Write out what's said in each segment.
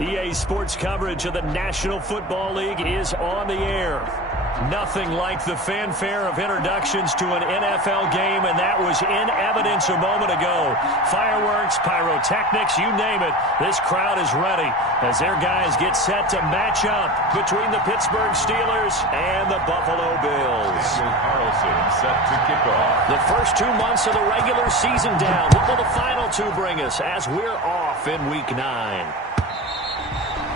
EA Sports coverage of the National Football League is on the air. Nothing like the fanfare of introductions to an NFL game, and that was in evidence a moment ago. Fireworks, pyrotechnics, you name it. This crowd is ready as their guys get set to match up between the Pittsburgh Steelers and the Buffalo Bills. Carlson set to kick off. The first 2 months of the regular season down. What will the final two bring us as we're off in Week 9?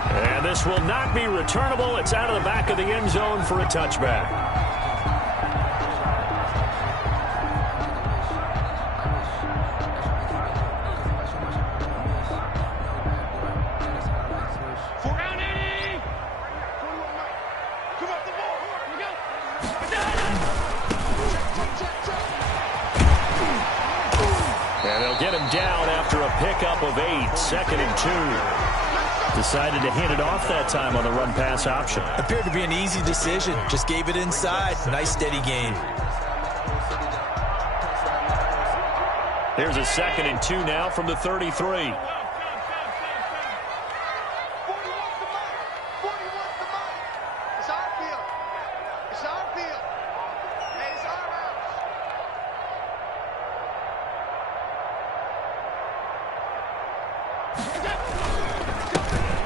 And this will not be returnable. It's out of the back of the end zone for a touchback. And they'll get him down after a pickup of 8, 2nd and 2. Decided to hand it off that time on the run-pass option. Appeared to be an easy decision. Just gave it inside. Nice, steady gain. There's a 2nd and 2 now from the 33.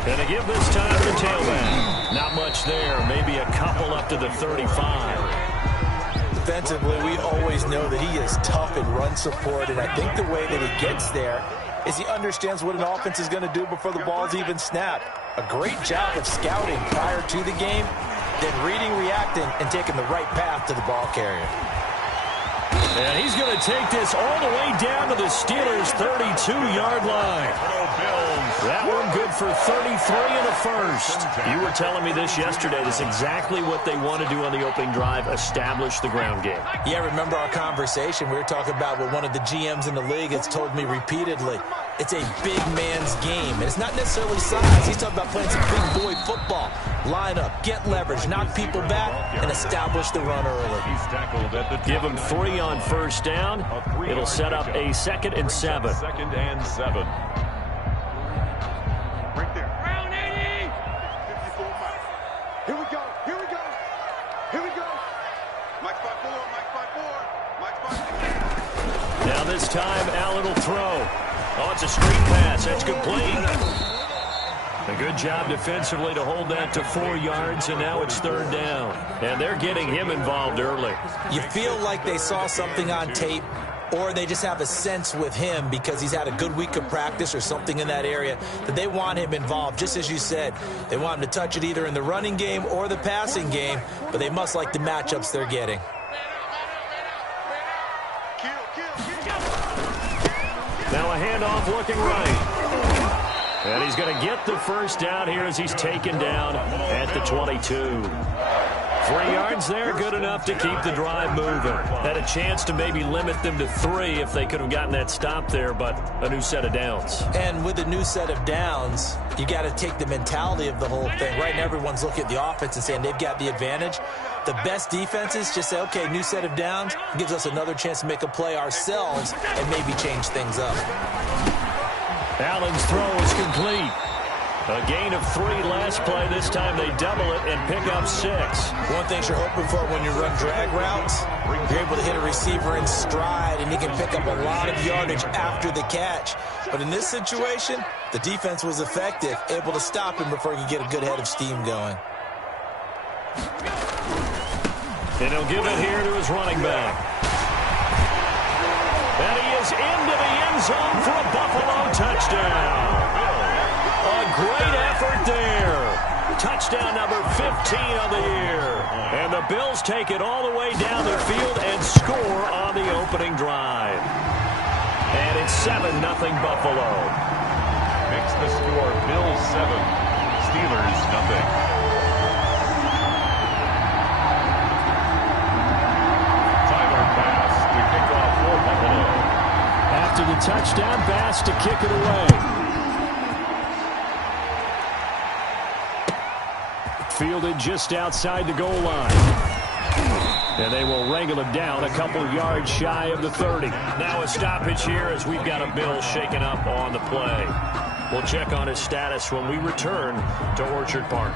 Gonna give this time to the tailback. Not much there. Maybe a couple up to the 35. Defensively, we always know that he is tough in run support, and I think the way that he gets there is he understands what an offense is going to do before the ball's even snapped. A great job of scouting prior to the game, then reading, reacting, and taking the right path to the ball carrier. And he's going to take this all the way down to the Steelers' 32-yard line. That one good for 33 in the first. You were telling me this yesterday. This is exactly what they want to do on the opening drive, establish the ground game. Yeah, remember our conversation. We were talking about what one of the GMs in the league has told me repeatedly. It's a big man's game, and it's not necessarily size. He's talking about playing some big boy football. Line up, get leverage, knock people back, and establish the run early. Give him 3 on first down. It'll set up a 2nd and 7. 2nd and 7. Right there. Round 80. 54 Mike. Here we go. Here we go. Here we go. Mike spot 4. Mike spot 4. Mike spot 4. Now this time, Allen will throw. Oh, it's a screen pass. That's complete. A good job defensively to hold that to 4 yards, and now it's 3rd down. And they're getting him involved early. You feel like they saw something on tape, or they just have a sense with him because he's had a good week of practice or something in that area that they want him involved. Just as you said, they want him to touch it either in the running game or the passing game, but they must like the matchups they're getting. Now a handoff looking right. And he's going to get the first down here as he's taken down at the 22. 3 yards there, good enough to keep the drive moving. Had a chance to maybe limit them to 3 if they could have gotten that stop there, but a new set of downs. And with a new set of downs, you got to take the mentality of the whole thing. Right now, everyone's looking at the offense and saying they've got the advantage. The best defenses just say, okay, new set of downs, gives us another chance to make a play ourselves and maybe change things up. Allen's throw is complete. A gain of 3 last play. This time they double it and pick up 6. One thing you're hoping for when you run drag routes, you're able to hit a receiver in stride, and he can pick up a lot of yardage after the catch. But in this situation, the defense was effective, able to stop him before he could get a good head of steam going. And he'll give it here to his running back. And he is into the end zone for a Buffalo touchdown. A great effort there. Touchdown number 15 of the year. And the Bills take it all the way down the field and score on the opening drive. And it's 7-0 Buffalo. Makes the score Bills 7, Steelers nothing. After the touchdown, Bass to kick it away. Fielded just outside the goal line. And they will wrangle him down a couple yards shy of the 30. Now a stoppage here as we've got a Bill shaken up on the play. We'll check on his status when we return to Orchard Park.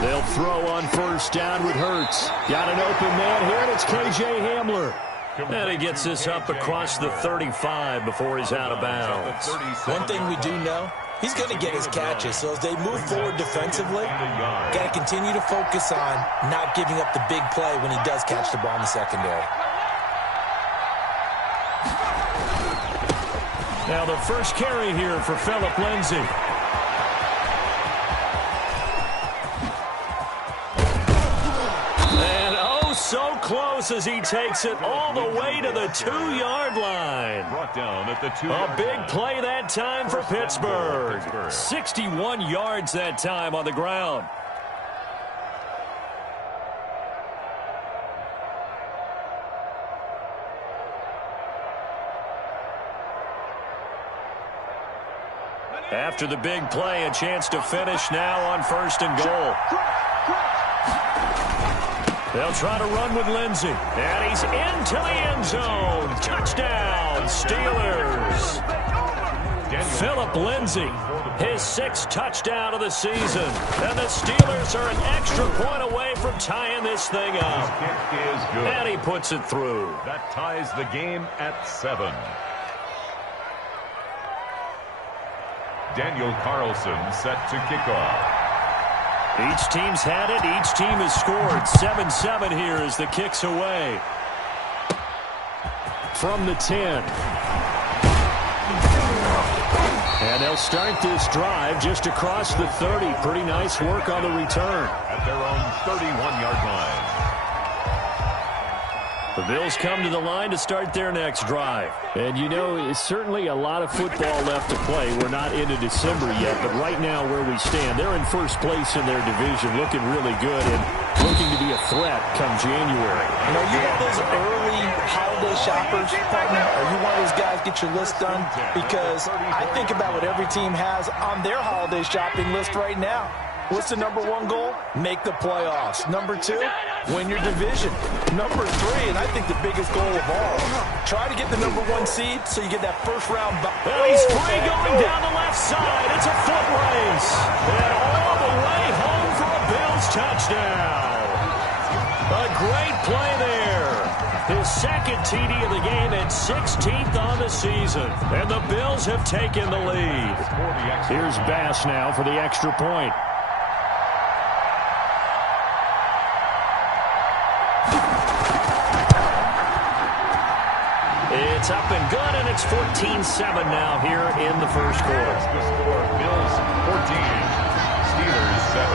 They'll throw on first down with Hurts. Got an open man here, and it's K.J. Hamler. And he gets this up across the 35 before he's out of bounds. One thing we do know, he's going to get his catches. So as they move forward defensively, got to continue to focus on not giving up the big play when he does catch the ball in the secondary. Now the first carry here for Phillip Lindsay. So close as he takes it all the way to the 2-yard line. Brought down at the 2-yard line. A big play that time for Pittsburgh. 61 yards that time on the ground. After the big play, a chance to finish now on first and goal. They'll try to run with Lindsay. And he's into the end zone. Touchdown, Steelers. Phillip Lindsay, his 6th touchdown of the season. And the Steelers are an extra point away from tying this thing up. His kick is good. And he puts it through. That ties the game at 7. Daniel Carlson set to kick off. Each team's had it. Each team has scored. 7-7 here as the kick's away. From the 10. And they'll start this drive just across the 30. Pretty nice work on the return. At their own 31-yard line. The Bills come to the line to start their next drive. And, you know, it's certainly a lot of football left to play. We're not into December yet, but right now where we stand, they're in first place in their division, looking really good and looking to be a threat come January. You know, you one of those early holiday shoppers, partner? Are you one of those guys get your list done? Because I think about what every team has on their holiday shopping list right now. What's the number 1 goal? Make the playoffs. Number 2, win your division. Number 3, and I think the biggest goal of all, try to get the number 1 seed so you get that first round. And he's free going down the left side. It's a foot race. And all the way home for a Bills touchdown. A great play there. His 2nd TD of the game and 16th on the season. And the Bills have taken the lead. Here's Bass now for the extra point. It's up and good, and it's 14-7 now here in the first quarter. The score, Bills 14, Steelers 7.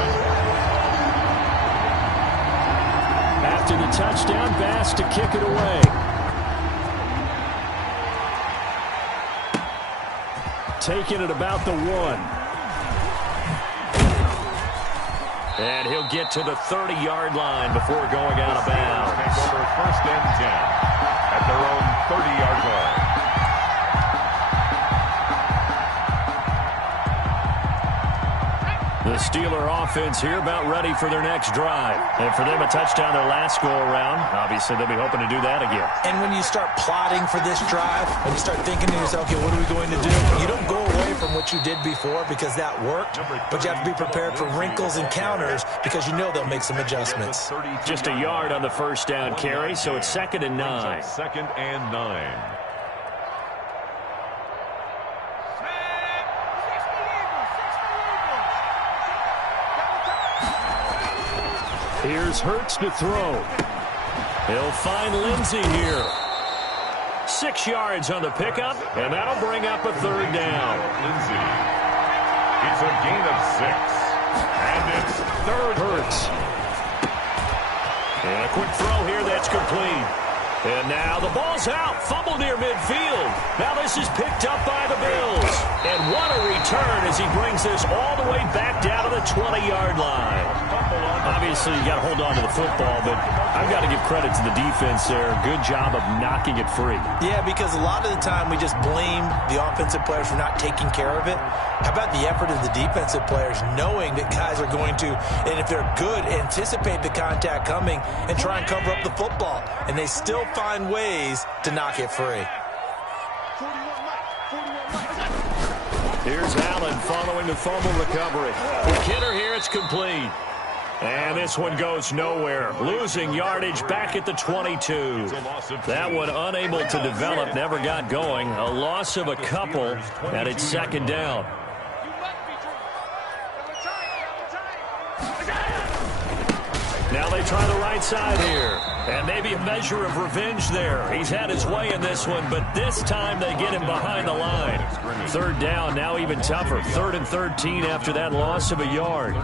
After the touchdown, Bass to kick it away. Taking it about the 1. And he'll get to the 30-yard line before going out of bounds. Take over first and 10 at their own 30-yard line. The Steeler offense here about ready for their next drive. And for them, a touchdown their last go-around. Obviously, they'll be hoping to do that again. And when you start plotting for this drive, when you start thinking to yourself, okay, what are we going to do? You don't go away from what you did before because that worked, but you have to be prepared for wrinkles and counters because you know they'll make some adjustments. Just a yard on the first down carry, so it's 2nd and 9. 2nd and 9. Here's Hurts to throw. He'll find Lindsay here. 6 yards on the pickup, and that'll bring up a 3rd down. Lindsay. It's a gain of 6. And it's 3rd. Hurts. And a quick throw here that's complete. And now the ball's out. Fumble near midfield. Now this is picked up by the Bills. And what a return as he brings this all the way back down to the 20-yard line. Obviously, you got to hold on to the football, but I've got to give credit to the defense there. Good job of knocking it free. Yeah, because a lot of the time we just blame the offensive players for not taking care of it. How about the effort of the defensive players knowing that guys are going to, and if they're good, anticipate the contact coming and try and cover up the football. And they still find ways to knock it free. Here's Allen following the fumble recovery. For Kidder here, it's complete. And this one goes nowhere. Losing yardage back at the 22. That one unable to develop, never got going. A loss of a couple, and it's second down. Now they try the right side here. And maybe a measure of revenge there. He's had his way in this one, but this time they get him behind the line. Third down, now even tougher. 3rd and 13 after that loss of a yard.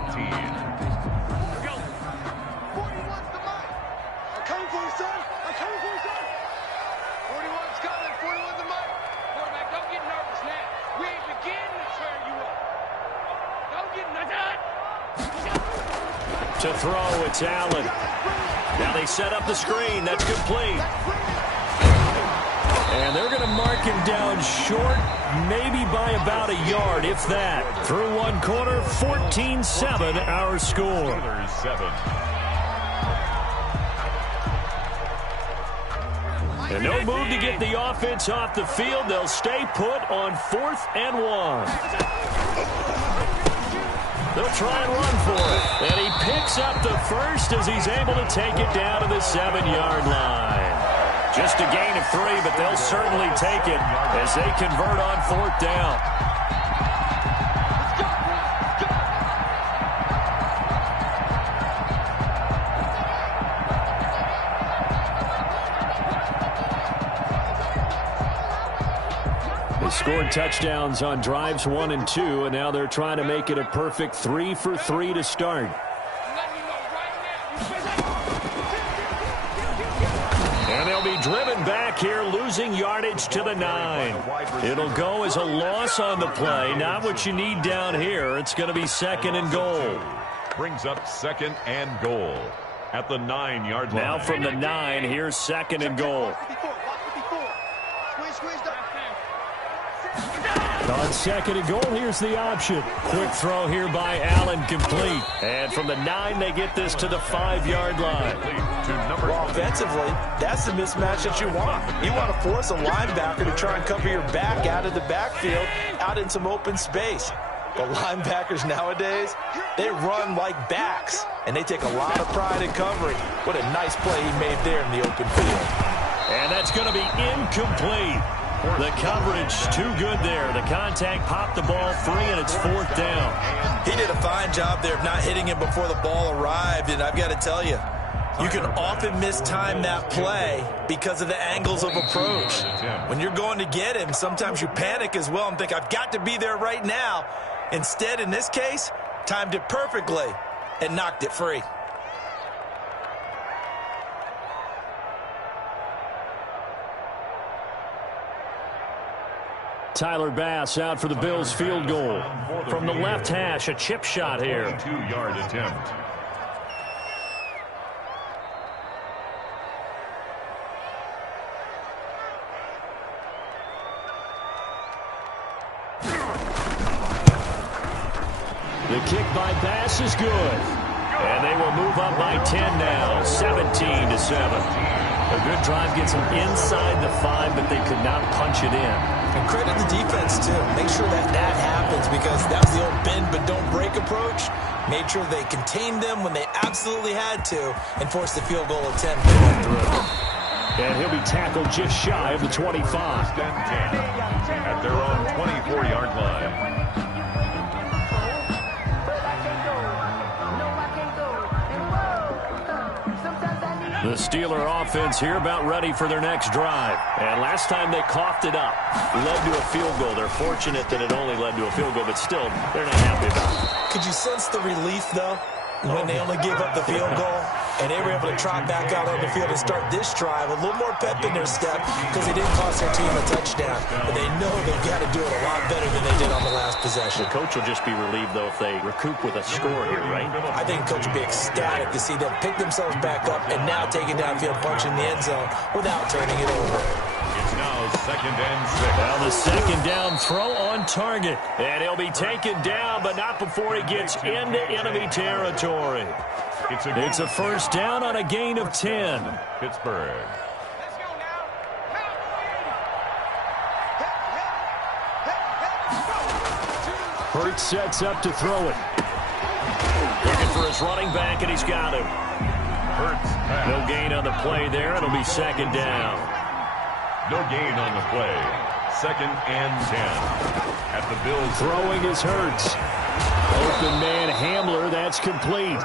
To throw, it's Allen. Now they set up the screen. That's complete. And they're going to mark him down short, maybe by about a yard, if that. Through one quarter, 14-7 our score. And no move to get the offense off the field. They'll stay put on 4th and 1. They'll try and run for it. And he picks up the first as he's able to take it down to the 7-yard line. Just a gain of 3, but they'll certainly take it as they convert on 4th down. Scored touchdowns on drives 1 and 2, and now they're trying to make it a perfect 3 for 3 to start. And they'll be driven back here, losing yardage to the 9. It'll go as a loss on the play. Not what you need down here. It's going to be 2nd and goal. Brings up 2nd and goal at the 9-yard line. Now from the 9, here's 2nd and goal. On 2nd and goal, here's the option. Quick throw here by Allen, complete. And from the 9, they get this to the 5-yard line. Well, offensively, that's the mismatch that you want. You want to force a linebacker to try and cover your back out of the backfield, out in some open space. But linebackers nowadays, they run like backs, and they take a lot of pride in covering. What a nice play he made there in the open field. And that's going to be incomplete. The coverage too good there. The contact popped the ball free, and it's 4th down. He did a fine job there of not hitting him before the ball arrived, and I've got to tell you, you can often mistime that play because of the angles of approach. When you're going to get him, sometimes you panic as well and think, I've got to be there right now. Instead, in this case, timed it perfectly and knocked it free. Tyler Bass out for the Bills field goal. From the left hash, a chip shot here. 2-yard attempt. The kick by Bass is good. And they will move up by 10 now, 17-7. A good drive gets them inside the 5, but they could not punch it in. And credit the defense, too. Make sure that happens, because that was the old bend but don't break approach. Made sure they contained them when they absolutely had to and forced the field goal attempt to run through. And he'll be tackled just shy of the 25. At their own 24-yard line. The Steeler offense here about ready for their next drive. And last time they coughed it up, led to a field goal. They're fortunate that it only led to a field goal, but still, they're not happy about it. Could you sense the relief, though, when they only gave up the field goal? and they were able to trot back out on the field and start this drive. A little more pep in their step because they didn't cost their team a touchdown. But they know they've got to do it a lot better than they did on the last possession. The coach will just be relieved, though, if they recoup with a score here, right? I think the coach will be ecstatic to see them pick themselves back up and now take it downfield, punch in the end zone without turning it over. It's now 2nd and 6. Now the second down throw on target. And he'll be taken down, but not before he gets into enemy territory. It's a first down on a gain of 10. Pittsburgh. Hurts sets up to throw it. Looking for his running back, and he's got him. Hurts. No gain on the play there. It'll be second down. No gain on the play. 2nd and 10. At the Bills. Throwing is Hurts. Open man Hamler. That's complete.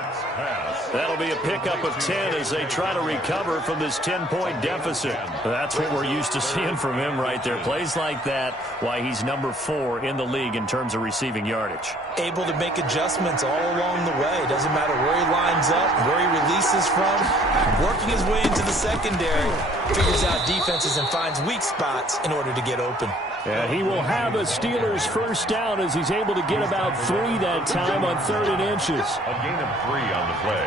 That'll be a pickup of 10 as they try to recover from this 10-point deficit. That's what we're used to seeing from him right there. Plays like that, why he's number 4 in the league in terms of receiving yardage. Able to make adjustments all along the way. Doesn't matter where he lines up, where he releases from. Working his way into the secondary. Figures out defenses and finds weak spots in order to get open. And he will have a Steelers first down as he's able to get about 3 that time on 3rd and inches. A gain of 3 on the play.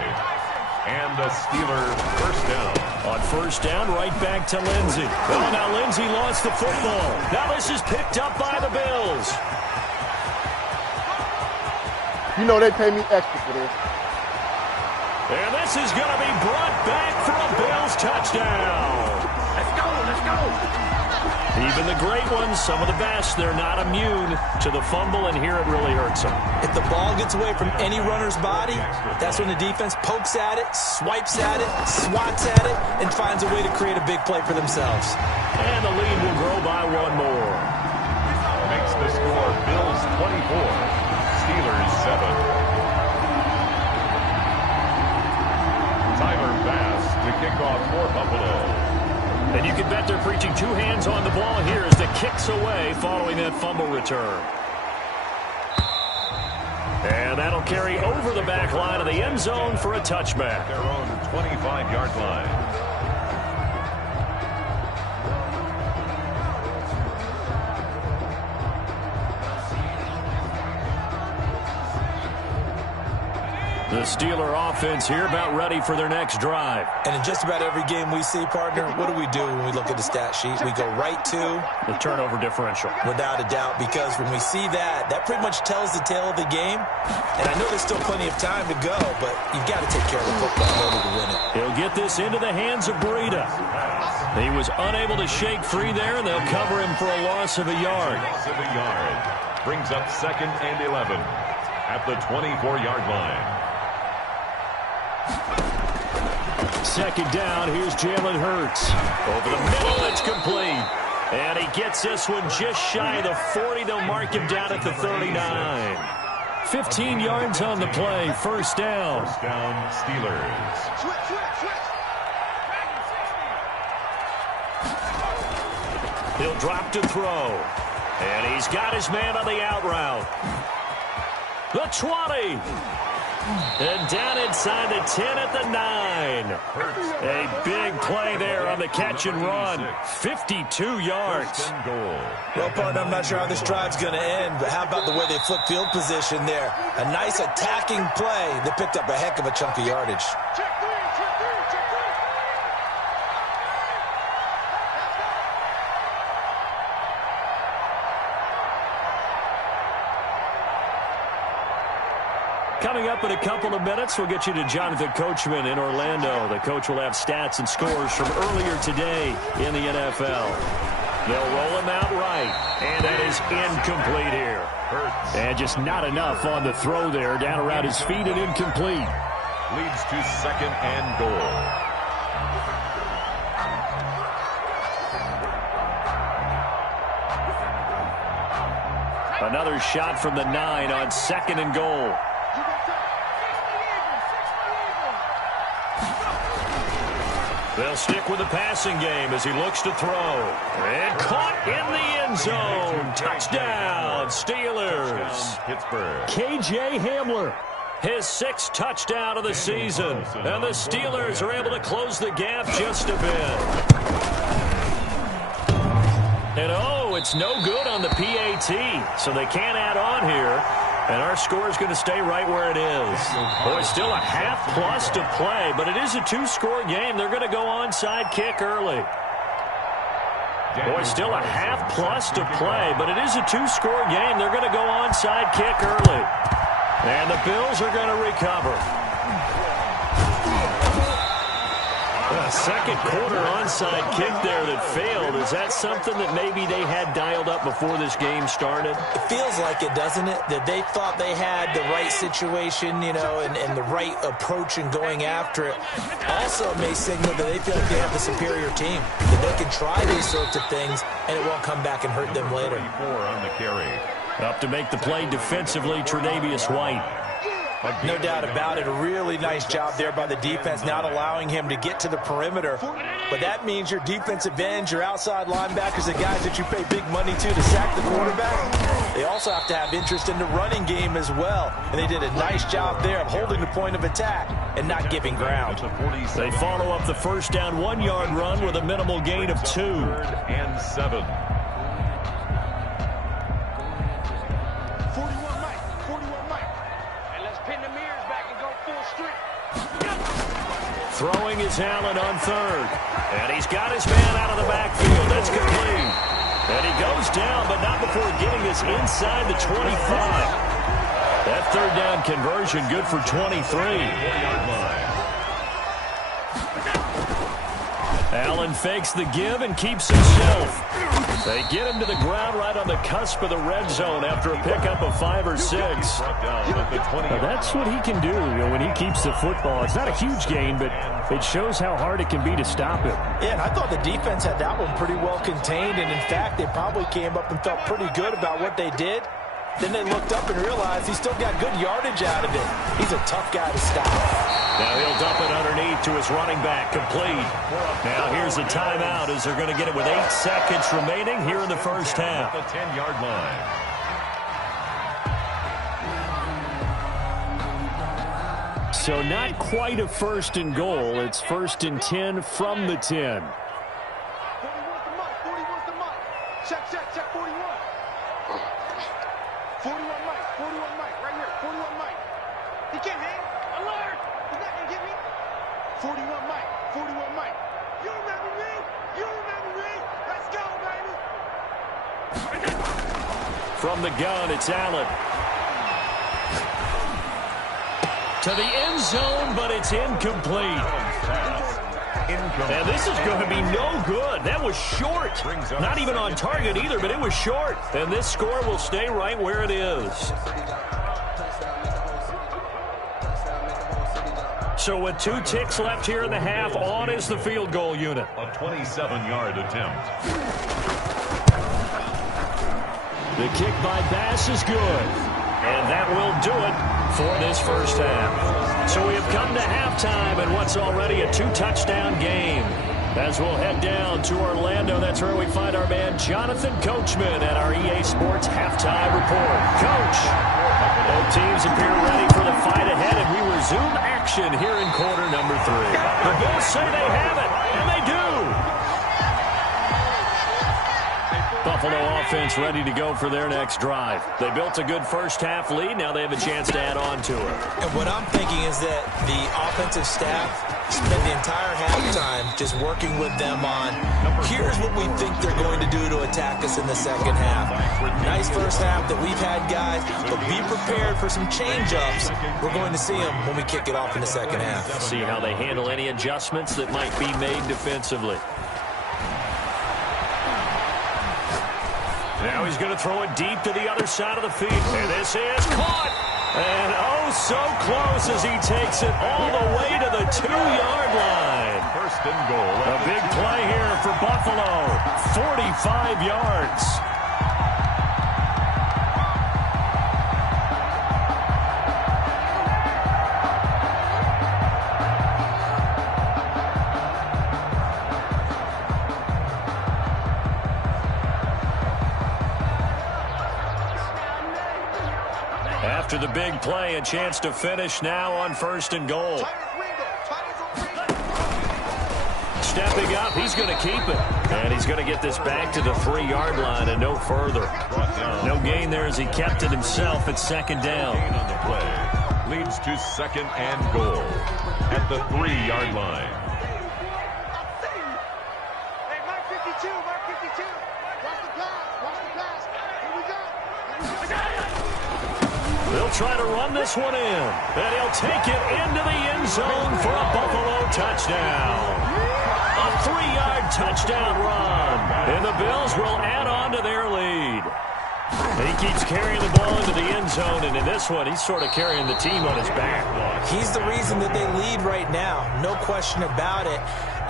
And the Steelers first down. On first down, right back to Lindsey. Oh, now Lindsey lost the football. Now this is picked up by the Bills. You know they pay me extra for this. And this is going to be brought back for a Bills touchdown. Let's go, let's go. Even the great ones, some of the best, they're not immune to the fumble, and here it really hurts them. If the ball gets away from any runner's body, that's when the defense pokes at it, swipes at it, swats at it, and finds a way to create a big play for themselves. And the lead will grow by 1 more. Makes the score Bills 24, Steelers 7. Tyler Bass to kick off for Buffalo. And you can bet they're preaching 2 hands on the ball here as the kick's away following that fumble return. And that'll carry over the back line of the end zone for a touchback. Their own 25-yard line. The Steeler offense here about ready for their next drive. And in just about every game we see, partner, what do we do when we look at the stat sheet? We go right to the turnover differential. Without a doubt, because when we see that, that pretty much tells the tale of the game. And I know there's still plenty of time to go, but you've got to take care of the football in order to win it. He'll get this into the hands of Breida. He was unable to shake free there, and they'll cover him for a loss of a yard. Loss of a yard. Brings up 2nd and 11 at the 24-yard line. Second down, here's Jalen Hurts. Over the middle, it's complete. And he gets this one just shy of the 40. They'll mark him down at the 39. 15 yards on the play, first down. First down, Steelers. He'll drop to throw. And he's got his man on the out route. The 20. And down inside the 10 at the 9. A big play there on the catch and run. 52 yards. Well, partner, I'm not sure how this drive's going to end, but how about the way they flip field position there? A nice attacking play that picked up a heck of a chunk of yardage. Coming up in a couple of minutes, we'll get you to Jonathan Coachman in Orlando. The coach will have stats and scores from earlier today in the NFL. They'll roll him out right, and that is incomplete here. And just not enough on the throw there, down around his feet and incomplete. Leads to 2nd and goal. Another shot from the 9 on 2nd and goal. They'll stick with the passing game as he looks to throw. And caught in the end zone. Touchdown, Steelers. Pittsburgh. K.J. Hamler. His 6th touchdown of the season. And the Steelers are able to close the gap just a bit. And it's no good on the PAT, so they can't add on here. And our score is going to stay right where it is. Boy, still a half-plus to play, but it is a 2-score game. They're going to go onside kick early. Boy, still a half-plus to play, but it is a 2-score game. They're going to go onside kick early. And the Bills are going to recover. A second quarter onside kick there that failed. Is that something that maybe they had dialed up before this game started? It feels like it, doesn't it? That they thought they had the right situation, and the right approach in going after it. Also, it may signal that they feel like they have the superior team, that they can try these sorts of things, and it won't come back and hurt them later. On the carry. Up to make the play defensively, Tre'Davious White. No doubt about it. A really nice job there by the defense, not allowing him to get to the perimeter. But that means your defensive ends, your outside linebackers, the guys that you pay big money to sack the quarterback, they also have to have interest in the running game as well. And they did a nice job there of holding the point of attack and not giving ground. They follow up the first down 1-yard run with a minimal gain of 2. 3rd and 7. Throwing is Allen on 3rd. And he's got his man out of the backfield. That's complete. And he goes down, but not before getting this inside the 25. That 3rd down conversion good for 23. Allen fakes the give and keeps himself. They get him to the ground right on the cusp of the red zone after a pickup of 5 or 6. Now that's what he can do when he keeps the football. It's not a huge gain, but it shows how hard it can be to stop him. Yeah, and I thought the defense had that one pretty well contained, and in fact, they probably came up and felt pretty good about what they did. Then they looked up and realized he still got good yardage out of it. He's a tough guy to stop. Now he'll dump it underneath to his running back, complete. Now here's a timeout as they're going to get it with 8 seconds remaining here in the first half. The 10-yard line. So not quite a 1st and goal. It's 1st and 10 from the 10. 41's the mark. Check, 41. 41 Mike, 41 Mike, right here, 41 Mike. He can't hang. Alert! He's not gonna get me. 41 Mike, 41 Mike. You remember me? You remember me? Let's go, baby! From the gun, it's Allen. To the end zone, but it's incomplete. And this is going to be no good. That was short. Not even on target either, but it was short. And this score will stay right where it is. So with 2 ticks left here in the half, on is the field goal unit. A 27-yard attempt. The kick by Bass is good. And that will do it for this first half. So we have come to halftime in what's already a 2-touchdown game. As we'll head down to Orlando, that's where we find our man Jonathan Coachman at our EA Sports Halftime Report. Coach, both teams appear ready for the fight ahead, and we resume action here in quarter number 3. The Bills say they have it, and they do. Buffalo offense ready to go for their next drive. They built a good first-half lead. Now they have a chance to add on to it. And what I'm thinking is that the offensive staff spent the entire halftime just working with them on, here's what we think they're going to do to attack us in the second half. Nice first half that we've had, guys, but be prepared for some change-ups. We're going to see them when we kick it off in the second half. See how they handle any adjustments that might be made defensively. Now he's going to throw it deep to the other side of the field. And this is caught. And oh, so close as he takes it all the way to the 2-yard line. 1st and goal. A big play here for Buffalo. 45 yards. After the big play, a chance to finish now on 1st and goal. Stepping up, he's going to keep it. And he's going to get this back to the 3-yard line and no further. No gain there as he kept it himself at 2nd down. On the play leads to 2nd and goal at the 3-yard line. Hey, Mark 52, Mark 52. Watch the pass. Here we go. They'll try to run this one in. And he'll take it into the end zone for a Buffalo touchdown. A 3-yard touchdown run. And the Bills will add on to their lead. He keeps carrying the ball into the end zone, and in this one, he's sort of carrying the team on his back. He's the reason that they lead right now. No question about it.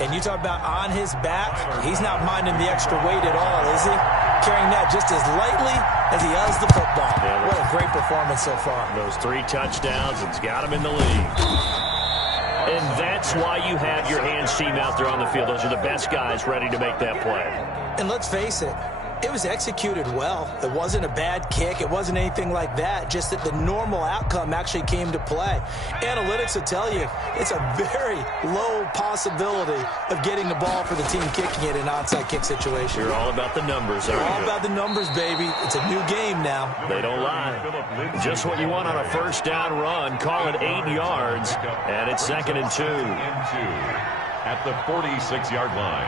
And you talk about on his back, he's not minding the extra weight at all, is he? Carrying that just as lightly as he does the football. Yeah, what a great performance so far. Those 3 touchdowns, it's got him in the lead. And that's why you have your hands team out there on the field. Those are the best guys ready to make that play. And let's face it, it was executed well. It wasn't a bad kick. It wasn't anything like that. Just that the normal outcome actually came to play. Analytics will tell you it's a very low possibility of getting the ball for the team kicking it in an onside kick situation. You're all about the numbers, aren't you? All about the numbers, baby. It's a new game now. They don't lie. Just what you want on a 1st down run. Call it 8 yards, and it's 2nd and 2. At the 46-yard line.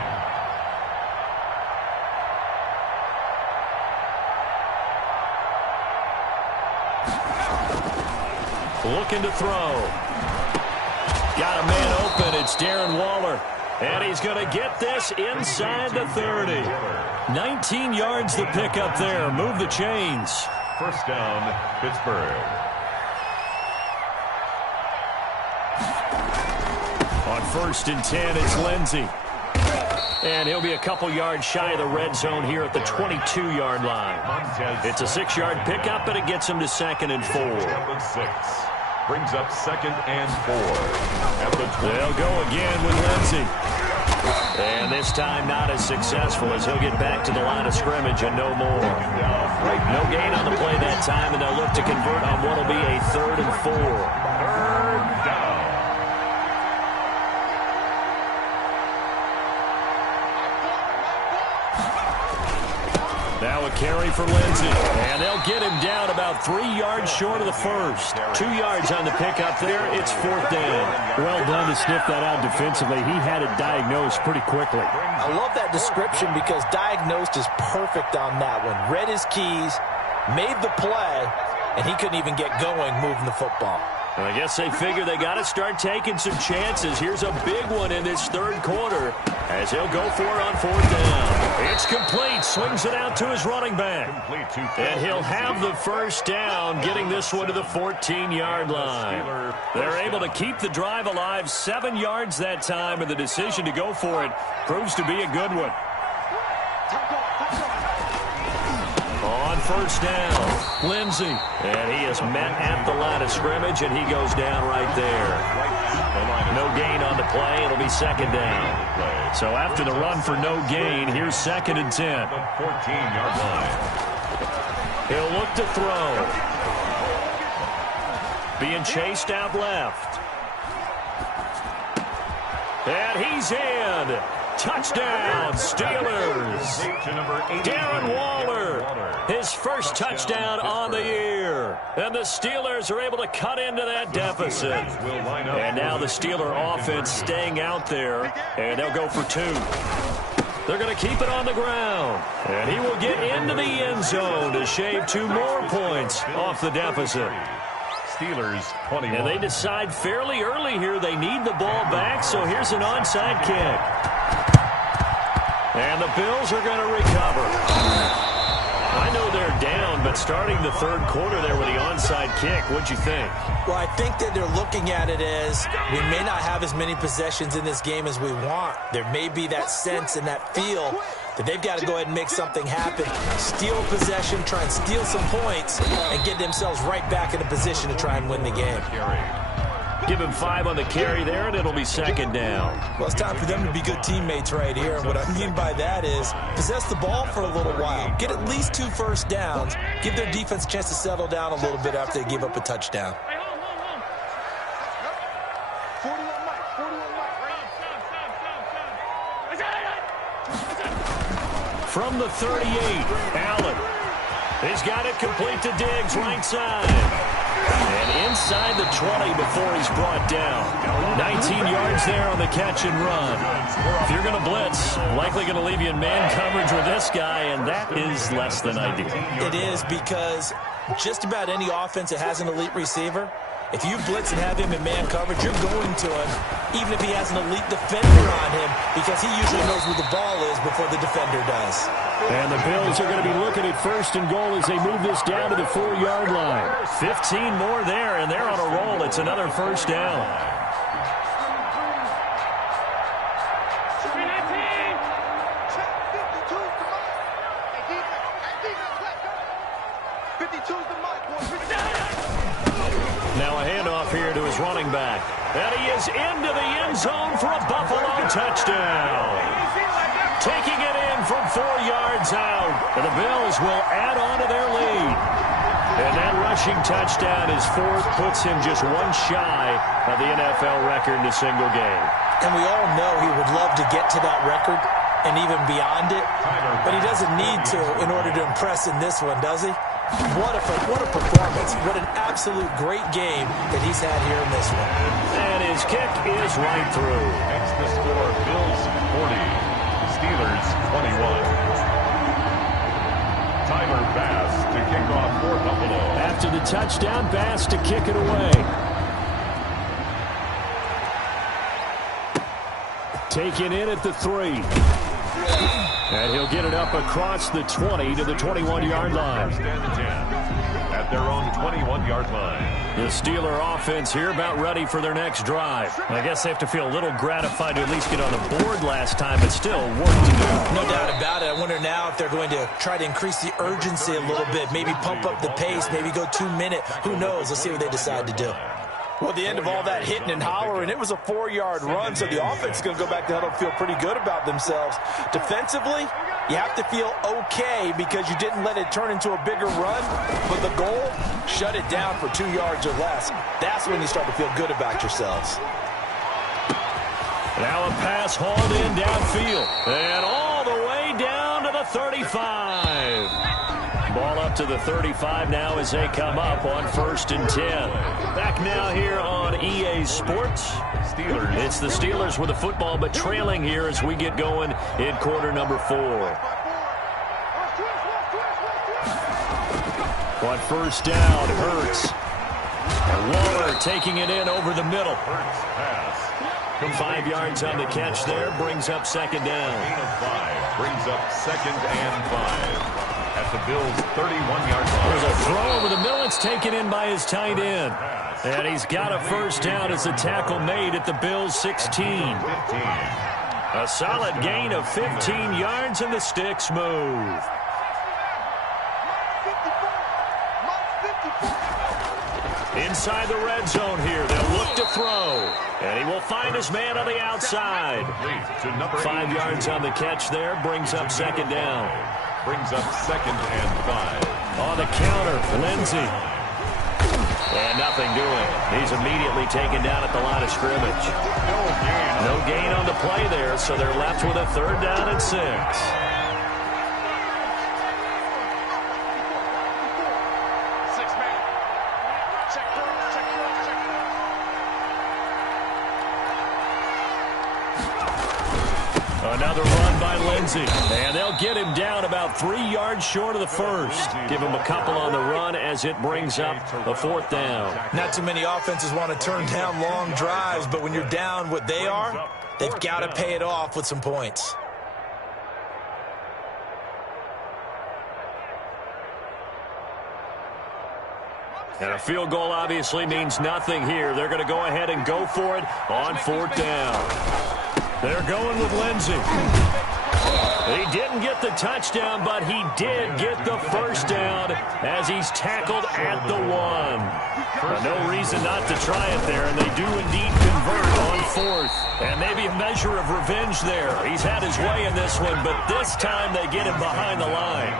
Looking to throw. Got a man open. It's Darren Waller. And he's going to get this inside the 30. 19 yards to pick up there. Move the chains. 1st down, Pittsburgh. On 1st and 10, it's Lindsey. And he'll be a couple yards shy of the red zone here at the 22-yard line. It's a 6-yard pickup, but it gets him to 2nd and 4. Brings up 2nd and 4. They'll go again with Lindsey. And this time not as successful as he'll get back to the line of scrimmage and no more. No gain on the play that time, and they'll look to convert on what will be a 3rd and 4. 3rd down. Now a carry for Lindsey. And they'll get him down about 3 yards short of the first. 2 yards on the pickup there. It's 4th down. Well done to sniff that out defensively. He had it diagnosed pretty quickly. I love that description because diagnosed is perfect on that one. Read his keys, made the play, and he couldn't even get going moving the football. Well, I guess they figure they got to start taking some chances. Here's a big one in this 3rd quarter as he'll go for it on 4th down. It's complete. Swings it out to his running back. And he'll have the 1st down, getting this one to the 14-yard line. They're able to keep the drive alive 7 yards that time, and the decision to go for it proves to be a good one. On 1st down, Lindsey. And he is met at the line of scrimmage, and he goes down right there. No gain on the play. It'll be 2nd down. So after the run for no gain, here's 2nd and 10. 14-yard line. He'll look to throw. Being chased out left. And he's in. Touchdown, Steelers. Darren Waller, his 1st touchdown on the year. And the Steelers are able to cut into that deficit. And now the Steeler offense staying out there, and they'll go for 2. They're going to keep it on the ground. And he will get into the end zone to shave 2 more points off the deficit. Steelers 21. And they decide fairly early here they need the ball back, so here's an onside kick. And the Bills are going to recover. I know they're down, but starting the 3rd quarter there with the onside kick, what'd you think? Well, I think that they're looking at it as we may not have as many possessions in this game as we want. There may be that sense and that feel that they've got to go ahead and make something happen. Steal possession, try and steal some points, and get themselves right back in a position to try and win the game. Give him 5 on the carry there, and it'll be second down. Well, it's time for them to be good teammates right here. And what I mean by that is possess the ball for a little while. Get at least 2 first downs. Give their defense a chance to settle down a little bit after they give up a touchdown. From the 38, Allen. He's got it complete to Diggs, right side. And inside the 20 before he's brought down. 19 yards there on the catch and run. If you're going to blitz, likely going to leave you in man coverage with this guy, and that is less than ideal. It is, because just about any offense that has an elite receiver, if you blitz and have him in man coverage, you're going to him, even if he has an elite defender on him, because he usually knows where the ball is before the defender does. And the Bills are going to be looking at 1st and goal as they move this down to the 4-yard line. 15 more there, and they're on a roll. It's another first down. Now a handoff here to his running back. And he is into the end zone for a Buffalo touchdown. Taking it in from 4 yards out. And the Bills will add on to their lead. And that rushing touchdown, his 4th, puts him just 1 shy of the NFL record in a single game. And we all know he would love to get to that record and even beyond it. But he doesn't need to in order to impress in this one, does he? What a performance. What an absolute great game that he's had here in this one. And his kick is right through. Makes the score Bills 40, Steelers 21. Tyler Bass to kick off for Buffalo. After the touchdown, Bass to kick it away. Taken in at the 3. And he'll get it up across the 20 to the 21-yard line. At their own 21-yard line. The Steeler offense here about ready for their next drive. I guess they have to feel a little gratified to at least get on the board last time, but still work to do. No doubt about it. I wonder now if they're going to try to increase the urgency a little bit, maybe pump up the pace, maybe go 2-minute. Who knows? Let's see what they decide to do. Well, the end of all that hitting and hollering, it was a 4-yard run, so the offense is going to go back to huddle and feel pretty good about themselves. Defensively, you have to feel okay because you didn't let it turn into a bigger run, but the goal, shut it down for 2 yards or less. That's when you start to feel good about yourselves. Now a pass hauled in downfield, and all the way down to the 35. Ball up to the 35 now as they come up on 1st and 10. Back now here on EA Sports. It's the Steelers with the football, but trailing here as we get going in quarter number 4. On 1st down, Hurts. And Waller taking it in over the middle. 5 yards on the catch there, brings up 2nd down. Gain of 5 brings up 2nd and 5. At the Bills' 31-yard line. There's a throw over the middle. It's taken in by his tight end. And he's got a 1st down as the tackle made at the Bills' 16. A solid gain of 15 yards, and the sticks move. Inside the red zone here. They'll look to throw. And he will find his man on the outside. 5 yards on the catch there. Brings up 2nd down. Brings up 2nd and 5. On the counter, Lindsey. And nothing doing. He's immediately taken down at the line of scrimmage. No gain on the play there, so they're left with a 3rd down and 6. Another run by Lindsey. And they'll get him down about 3 yards short of the 1st. Give him a couple on the run as it brings up a 4th down. Not too many offenses want to turn down long drives, but when you're down what they are, they've got to pay it off with some points. And a field goal obviously means nothing here. They're going to go ahead and go for it on 4th down. They're going with Lindsey. He didn't get the touchdown, but he did get the first down as he's tackled at the 1. No reason not to try it there, and they do indeed convert on 4th. And maybe a measure of revenge there. He's had his way in this one, but this time they get him behind the line.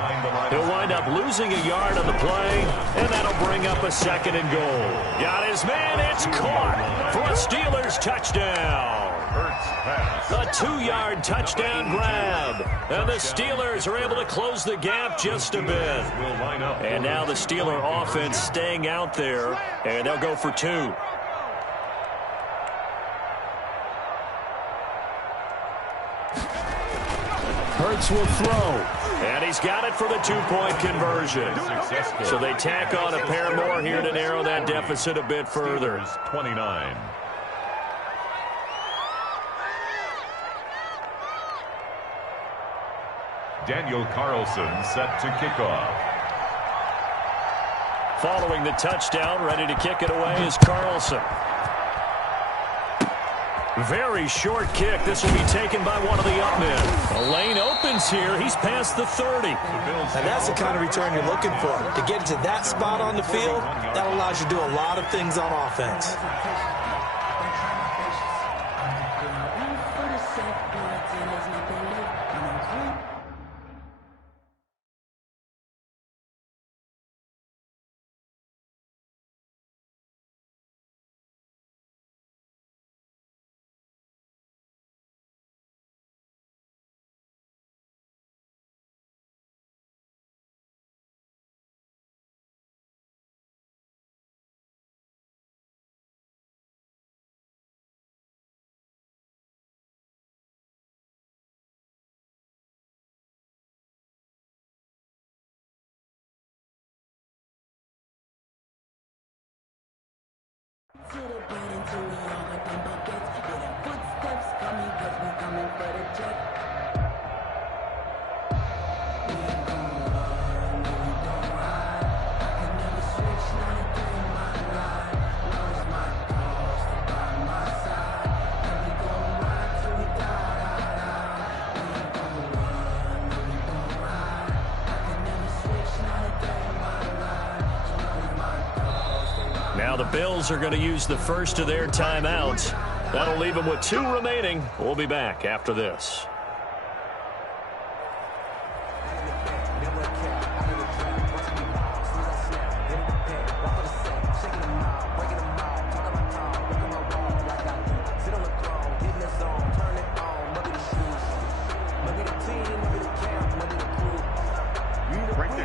He'll wind up losing a yard on the play, and that'll bring up a 2nd and goal. Got his man, it's caught for a Steelers touchdown. A 2-yard touchdown grab. And the Steelers are able to close the gap just a bit. And now the Steeler offense staying out there, and they'll go for 2. Hurts will throw. And he's got it for the 2-point conversion. So they tack on a pair more here to narrow that deficit a bit further. 29. Daniel Carlson set to kick off. Following the touchdown, ready to kick it away is Carlson. Very short kick. This will be taken by one of the up men. A lane opens here. He's past the 30. And that's the kind of return you're looking for. To get into that spot on the field, that allows you to do a lot of things on offense. Now the Bills are going to use the first of their timeouts. That'll leave them with 2 remaining. We'll be back after this.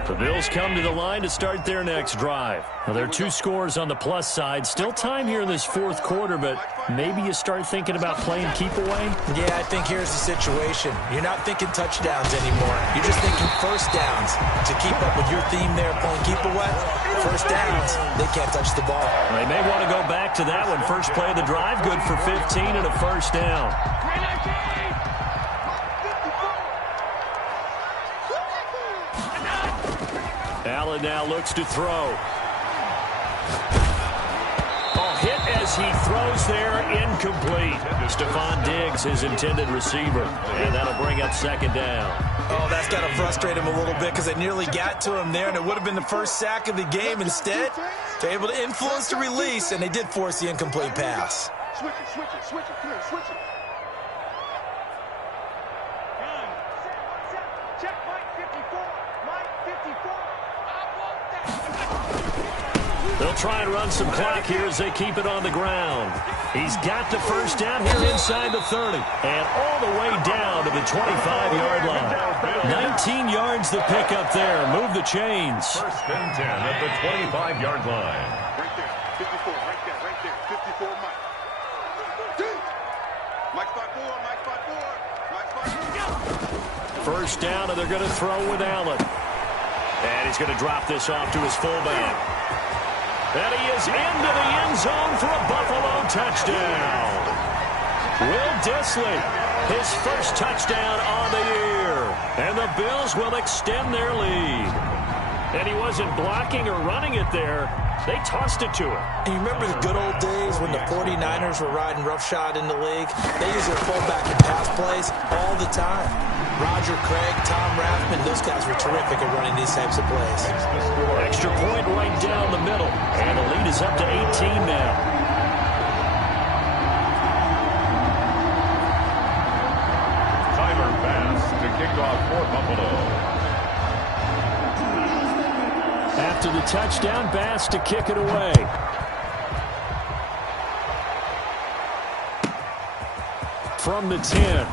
The Bills come to the line to start their next drive. Now, there are 2 scores on the plus side. Still time here in this 4th quarter, but maybe you start thinking about playing keep away? Yeah, I think here's the situation. You're not thinking touchdowns anymore. You're just thinking first downs. To keep up with your theme there, playing keep away, first downs, they can't touch the ball. They may want to go back to that one. First play of the drive, good for 15 and a first down. Allen now looks to throw. Hit as he throws there, incomplete. Stephon Diggs, his intended receiver, and that'll bring up 2nd down. Oh, that's got to frustrate him a little bit because they nearly got to him there, and it would have been the first sack of the game. Instead, they're able to influence the release, and they did force the incomplete pass. Switch it, switch it, switch it, come here, switch it. Check Mike 54, Mike 54. They'll try and run some clock here as they keep it on the ground. He's got the first down here inside the 30 and all the way down to the 25-yard line. 19 yards the pickup there. Move the chains. First and 10 at the 25-yard line. Right there, 54, right there, 54, Mike. Mike 5-4, Mike 5-4, Mike 5-4. First down, and they're going to throw with Allen. And he's going to drop this off to his fullback. And he is into the end zone for a Buffalo touchdown. Will Dissly, his first touchdown on the year. And the Bills will extend their lead. And he wasn't blocking or running it there. They tossed it to him. And you remember the good old days when the 49ers were riding roughshod in the league? They used their fullback and pass plays all the time. Roger Craig, Tom Rathman, those guys were terrific at running these types of plays. Extra point right down the middle. And the lead is up to 18 now. Tyler Bass to kick off for Buffalo. After the touchdown, Bass to kick it away. From the 10.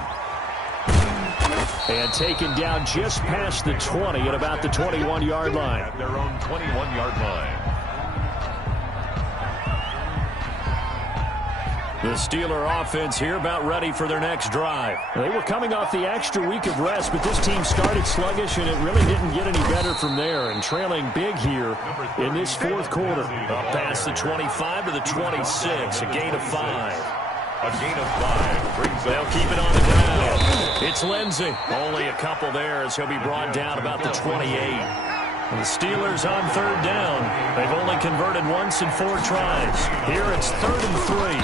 And taken down just past the 20 at about the 21-yard line. At their own 21-yard line. The Steeler offense here about ready for their next drive. They were coming off the extra week of rest, but this team started sluggish, and it really didn't get any better from there. And trailing big here in this fourth quarter. Up past the 25 to the 26, a gain of 5. A gain of 5 brings up. They'll keep it on the ground. It's Lindsey. Only a couple there as he'll be brought down about the 28. And the Steelers on third down. They've only converted once in 4 tries. Here it's 3rd and 3.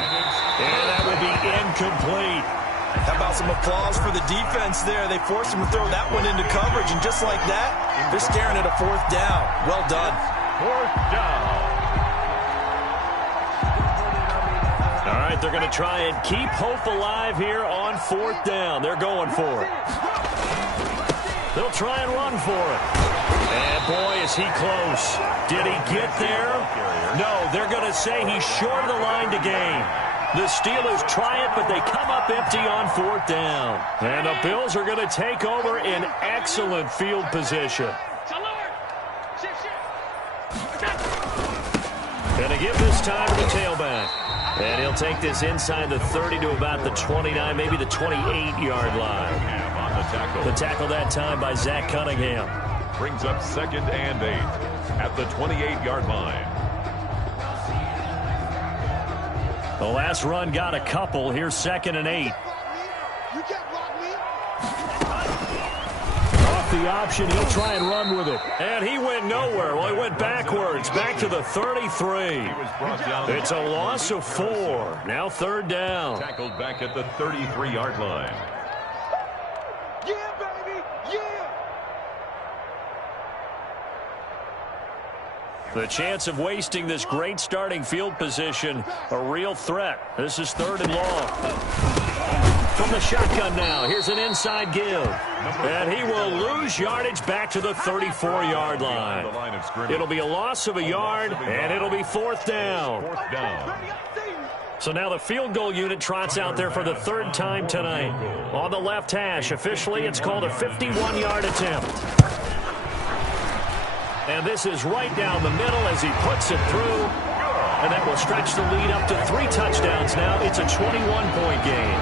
And that will be incomplete. How about some applause for the defense there? They forced him to throw that one into coverage, and just like that, they're staring at a 4th down. Well done. 4th down. All right, they're going to try and keep hope alive here on 4th down. They're going for it. They'll try and run for it. And boy, is he close. Did he get there? No, they're going to say he's short of the line to gain. The Steelers try it, but they come up empty on 4th down. And the Bills are going to take over in excellent field position. Going to give this time to the tailback. And he'll take this inside the 30 to about the 29, maybe the 28-yard line. On the tackle. The tackle that time by Zach Cunningham. Brings up 2nd and 8 at the 28-yard line. The last run got a couple. Here's 2nd and 8. You can't block me. Off the option, he'll try and run with it. And he went nowhere. Well, he went backwards, back to the 33. It's a loss of 4. Now 3rd down. Tackled back at the 33-yard line. Yeah, baby. Yeah. The chance of wasting this great starting field position, a real threat. This is 3rd and long. From the shotgun now, here's an inside give. And he will lose yardage back to the 34-yard line. It'll be a loss of a yard, and it'll be 4th down. 4th down. So now the field goal unit trots out there for the 3rd time tonight. On the left hash, officially it's called a 51-yard attempt. And this is right down the middle as he puts it through. And that will stretch the lead up to 3 touchdowns now. It's a 21-point game.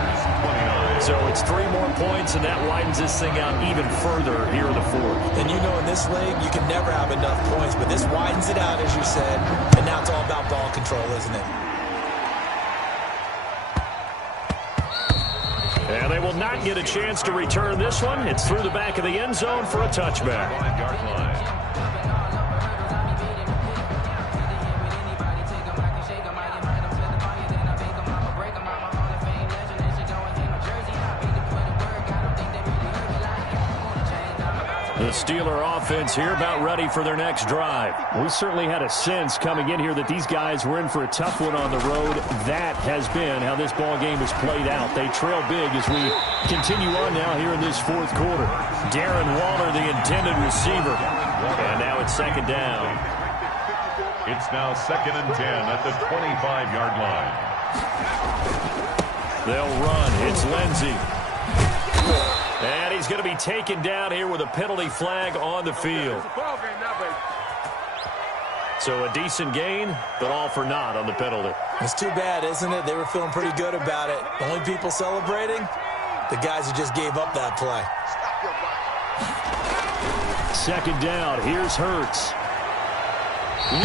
So it's 3 more points, and that widens this thing out even further here in the 4th. And you know in this league, you can never have enough points, but this widens it out, as you said. And now it's all about ball control, isn't it? And they will not get a chance to return this one. It's through the back of the end zone for a touchback. 5-yard line. The Steeler offense here about ready for their next drive. We certainly had a sense coming in here that these guys were in for a tough one on the road. That has been how this ball game has played out. They trail big as we continue on now here in this 4th quarter. Darren Waller, the intended receiver. And now it's 2nd down. It's now 2nd and 10 at the 25-yard line. They'll run. It's Lindsey. And he's going to be taken down here with a penalty flag on the field. So a decent gain, but all for naught on the penalty. It's too bad, isn't it? They were feeling pretty good about it. The only people celebrating, the guys who just gave up that play. 2nd down. Here's Hurts.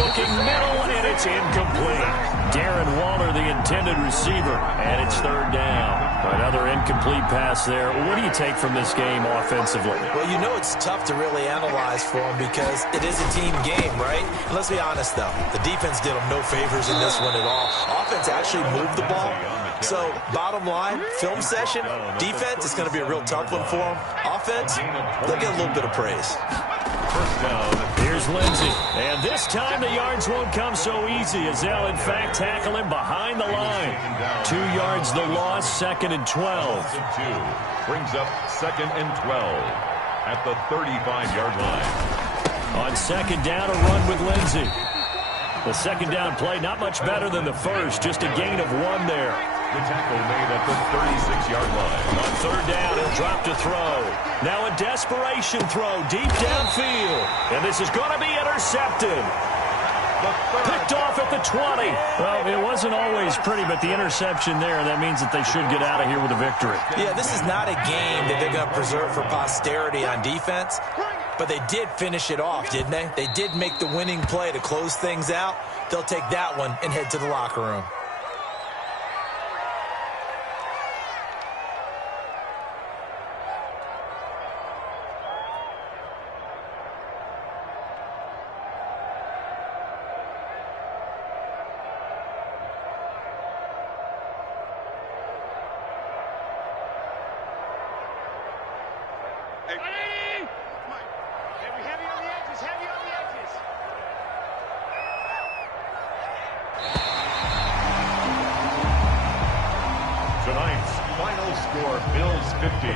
Looking middle, and it's incomplete. Darren Waller, the intended receiver, and it's 3rd down. Another incomplete incomplete pass there. What do you take from this game offensively? Well, you know it's tough to really analyze for them because it is a team game, right? And let's be honest, though. The defense did them no favors in this one at all. Offense actually moved the ball. So, bottom line, film session, defense, it's going to be a real tough one for them. Offense, they'll get a little bit of praise. First down. Here's Lindsey. And this time the yards won't come so easy as they'll, in fact, tackle him behind the line. 2 yards the loss, 2nd and 12. Brings up 2nd and 12 at the 35-yard line. On 2nd down, a run with Lindsey. The 2nd down play, not much better than the first, just a gain of 1 there. The tackle made at the 36-yard line. On 3rd down, he'll drop to throw. Now a desperation throw deep downfield. And this is going to be intercepted. Picked off at the 20. Well, it wasn't always pretty, but the interception there, that means that they should get out of here with a victory. Yeah, this is not a game that they're going to preserve for posterity on defense. But they did finish it off, didn't they? They did make the winning play to close things out. They'll take that one and head to the locker room.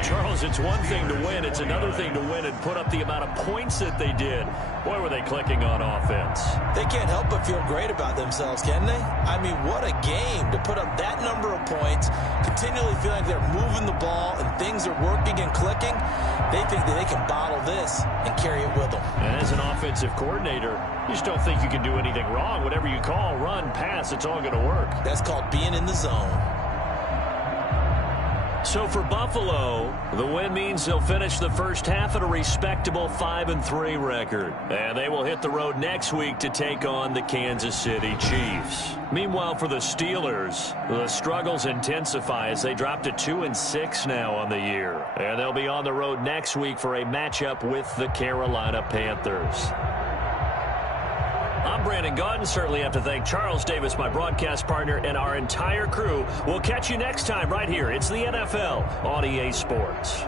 Charles, it's one thing to win. It's another thing to win and put up the amount of points that they did. Boy, were they clicking on offense. They can't help but feel great about themselves, can they? I mean, what a game to put up that number of points, continually feel like they're moving the ball and things are working and clicking. They think that they can bottle this and carry it with them. And as an offensive coordinator, you just don't think you can do anything wrong. Whatever you call, run, pass, it's all going to work. That's called being in the zone. So for Buffalo, the win means they'll finish the first half at a respectable 5-3 record. And they will hit the road next week to take on the Kansas City Chiefs. Meanwhile, for the Steelers, the struggles intensify as they drop to 2-6 now on the year. And they'll be on the road next week for a matchup with the Carolina Panthers. I'm Brandon Gaudin. Certainly have to thank Charles Davis, my broadcast partner, and our entire crew. We'll catch you next time right here. It's the NFL on EA Sports.